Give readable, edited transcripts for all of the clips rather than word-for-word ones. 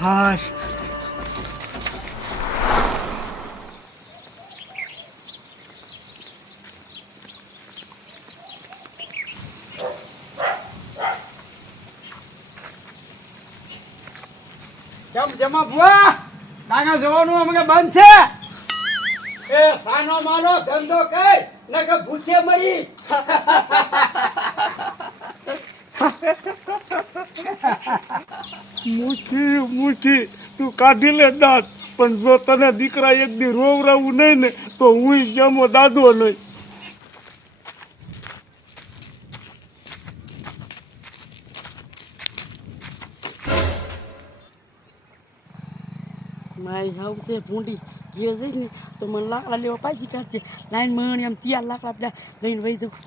હાશ કેમ જમા ભુવા દાણા જોવાનું અમને બંધ છે એ સાનો માનો ધંધો કર નકે ભૂખે મરી મુઠી તું કાઢી લે દાંત પણ જો તને દીકરા એક દી રોવરાવું નહીં ને તો હું શ્યામો દાદો નહીં. મારી હાવ છે ભૂંડી ઘેર જઈશ ને તો મને લાકડા લેવા પાછી કાઢશે લાઈન મણી આમ ત્યાં લાકડા બધા લઈને વહી જાઉં.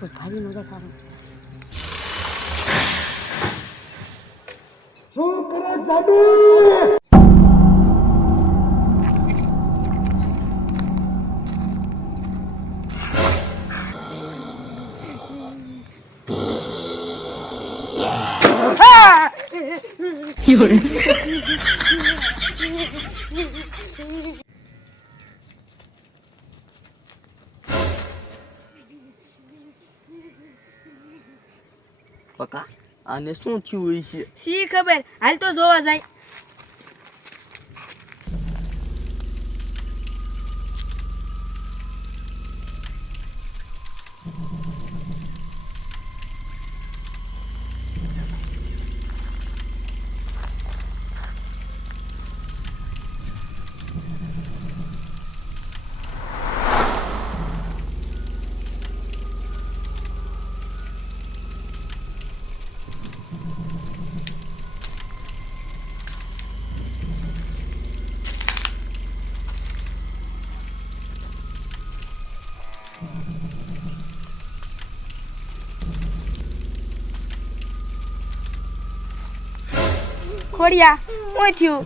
કોઈ ભાઈ નહોતા સારું શું કરે જાદુ? પકા આને શું થયું હોય છે? શી ખબર હાલ તો જોવા જાય. ખોડિયા શું થયું?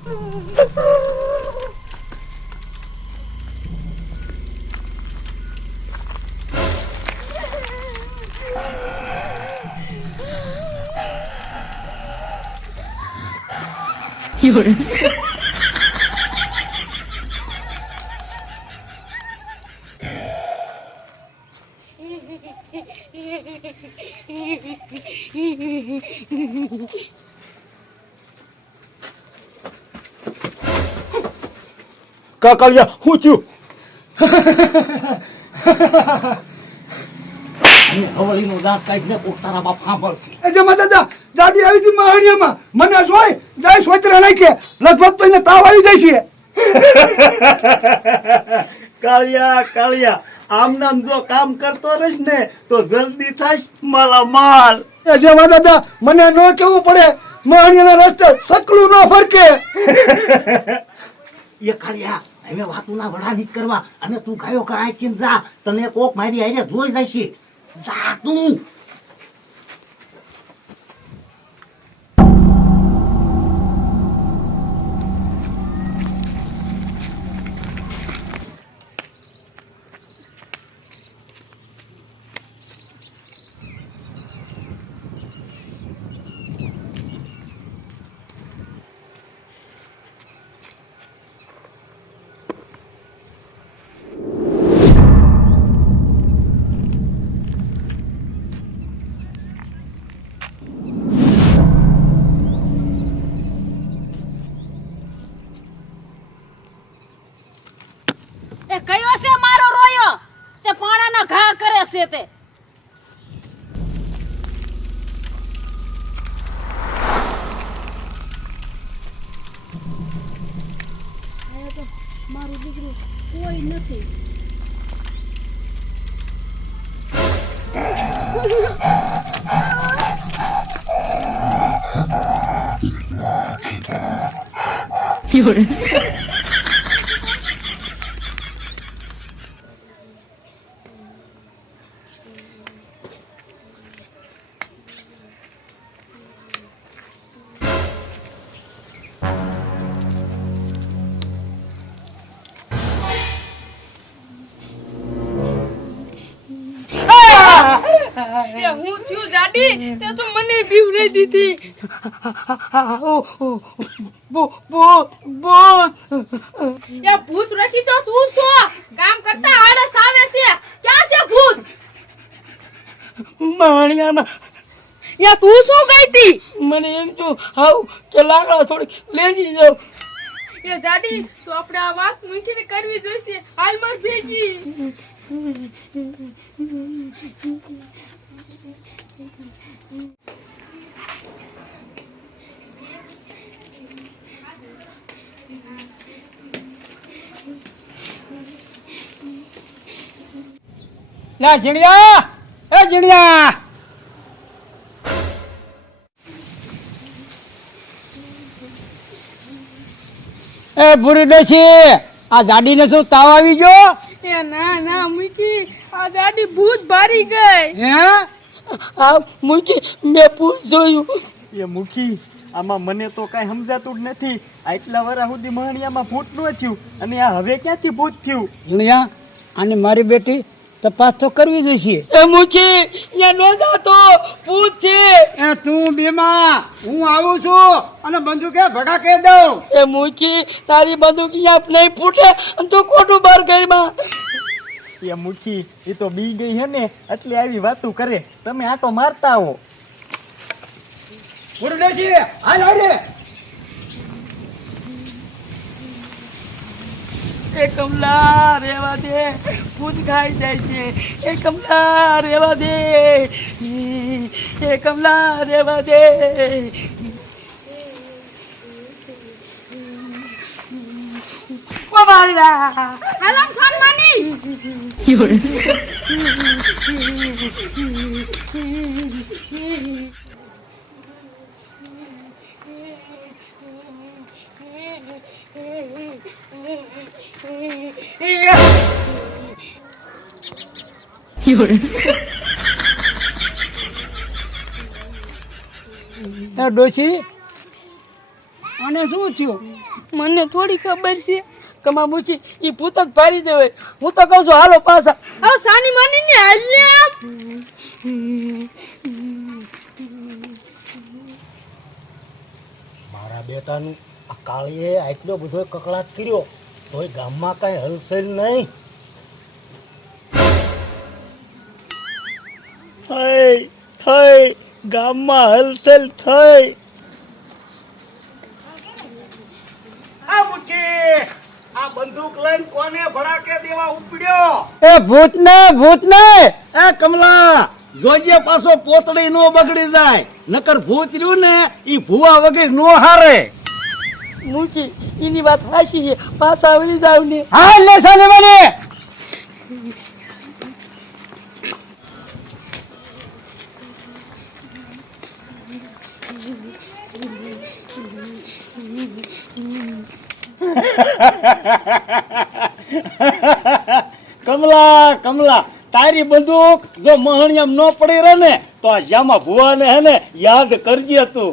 કાકલિયા શું થયું? હવળીનો દાંત કાઢીને કોક તારા બાપ સાંભળશે. એ જમા દાદા દાદી આવી હતી માહણિયામાં મને જોઈ દાય સોચરા નાખે લગભગ તો એને તાવ આવી જાય છે. કાળિયા આમ નામ જો કામ કરતો રહીશ ને તો જલ્દી થાશ માલા માલ. એ જમા દાદા મને ન કેવું પડે માહણિયાના રસ્તે સકલું ન ફરકે. એ કાળિયા હવે વાતું ના વડા નહીં કરવા અને તું ગાયો કા આઈથી જા તને કોક મારી આઈને જોઈ જશે. જા તું. એ કયો છે મારો રોયો તે પાણાના ઘા કરે છે તે. મારું દીકરું કોઈ નથી. એ હું થયું જાડી તે તો મને બીવરાઈ દીધી એ ભૂત રખી તો તું છો કામ કરતા આળસ આવે છે ક્યાં છે ભૂત મહાણિયામાં યા તું શું ગઈ તી મને એમ છું હાવ કે લાકડા થોડીક લેજી જાવ. એ જાડી તો આપણે આ વાત મૂકીને કરવી જોઈશે હાલ માર ભેગી લા જીણિયા એ જીણિયા એ ભૂરી ડોશી આ જાડીને શું તાવ આવી ગયો એ ના ના મૂકી આ જાડી ભૂત ભારી ગઈ હે આ મૂકી મેં પૂછ જોયું એ મૂકી આમાં મને તો કાંઈ સમજાતું જ નથી. આટલા વર્ષ સુધી મહાણિયામાં ભૂત ન થયું અને આ હવે ક્યાંથી ભૂત થયું? જીણિયા આને મારી બેટી તપાસ તો કરવી જોઈશે. એ મૂકી યા નો જાતો ભૂત છે. એ તું બીમા હું આવું છું અને બંદૂકે ભડાકે દઉં. એ મૂકી તારી બંદૂક યા નહીં ફૂટે અને તું ખોટું બાર કરીમાં. એ મૂકી એ તો બી ગઈ હે ને એટલે આવી વાતું કરે. તમે આટો મારતા હો. ભૂરી ડોશી હાલ હાલે. એ કમલા રેવા દે ભૂત ખાઈ જાય છે એ કમલા રેવા દે એ કમલા રેવા દે ઓ બાળા હાલમ છોન માની એ ડોશી આને શું થયું? મને થોડી ખબર છે કમા મૂકી ઈ ભૂત જ ભારી દેવાય. હું તો કહું છું હાલો પાછા. હવે સાની માની ને હાલ ને આમ મારા બેટાનું આ કાળીએ આટલો બધો કકળાટ કર્યો તોય ગામમાં કાંઈ હલચલ નહીં. થઈ ગામમાં હલચલ થઈ. આ મૂકી આ બંદૂક લઈને કોને ભડાકે દેવા ઉપડ્યો? એ ભૂત ને એ કમલા જોજે પાછો પોતડી નો બગડી જાય. નકર ભૂત રહ્યું ને ઈ ભૂવા વગર નો હારે. મૂકી એની વાત હાચી છે. પાછા વળી જાવ ને. હાલ ને સાને મને. કમલા તારી બંદૂક જો મહણિયામ ન પડી રહે ને તો આ શ્યામા ભુવાને હે ને યાદ કરજે તું.